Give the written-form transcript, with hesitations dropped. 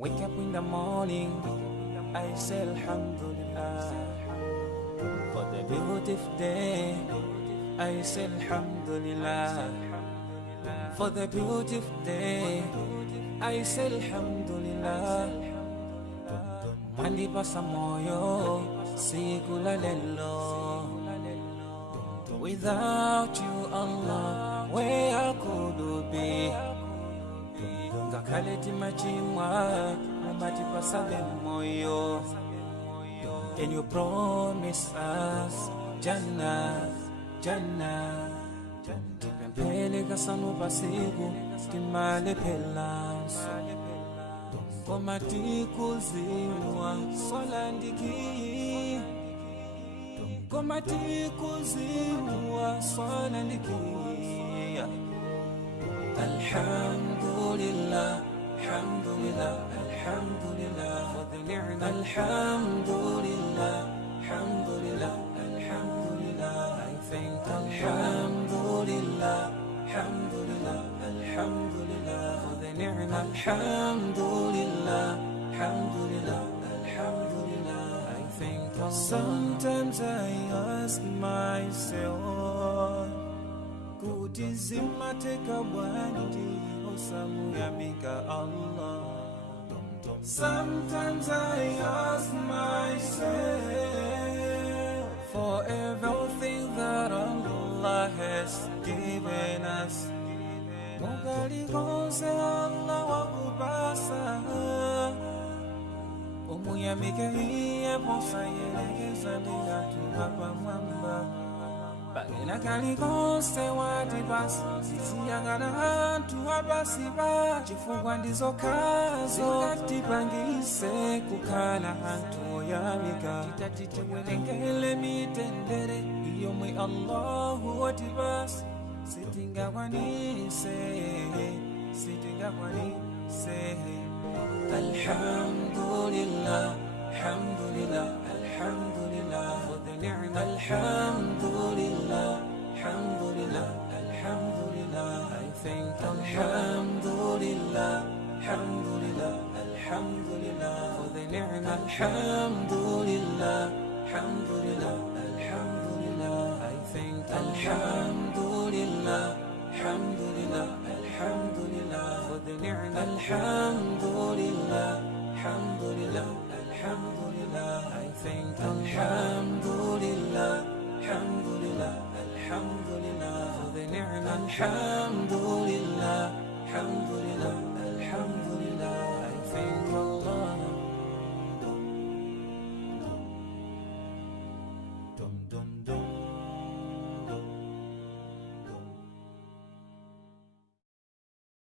Wake up in the morning, I say Alhamdulillah. For the beautiful day, I say Alhamdulillah. For the beautiful day, I say Alhamdulillah. Mandipasa moyo, sikula lelo. Without you, Allah, where I could be? Ngakaleti machimwa, mbatipasa moyo. And you promise us Jannah, Jannah. Tipempele kasano pasiku, timale pelanso. Komati kuziwa, solandiki. Komati kuziwa, solandiki. Alhamdulillah, alhamdulillah, alhamdulillah for the ni'mah. Alhamdulillah, alhamdulillah, alhamdulillah. I thank Alhamdulillah, alhamdulillah, alhamdulillah for the ni'mah. Alhamdulillah, alhamdulillah, alhamdulillah. I thank Allah. Sometimes I ask myself, kutizima teka bwani osamu yamika Allah. Sometimes I ask myself for everything that Allah has given us. Mugali gonse Allah wakubasa. Omuyamike hiye posa yelegeza bila tuhapa mwamba. Bagina kali konse watibasi sisiyagala hantu abasiba chifukwa ndizo kazo katipangise kukala hantu yamika titatitiwelengele mitendere iyo mwe Allahu watibasi sitingakwanise Alhamdulillah, alhamdulillah, alhamdulillah for the ni'mah. Alhamdulillah, alhamdulillah, alhamdulillah. I thank Alhamdulillah, alhamdulillah, alhamdulillah for the ni'mah. Alhamdulillah, alhamdulillah, alhamdulillah. I thank Alhamdulillah, alhamdulillah, alhamdulillah for the ni'mah. Alhamdulillah, alhamdulillah, alhamdulillah. I thank Alhamdulillah, alhamdulillah, alhamdulillah for the ni'mah. Alhamdulillah, alhamdulillah, alhamdulillah. I thank Allah.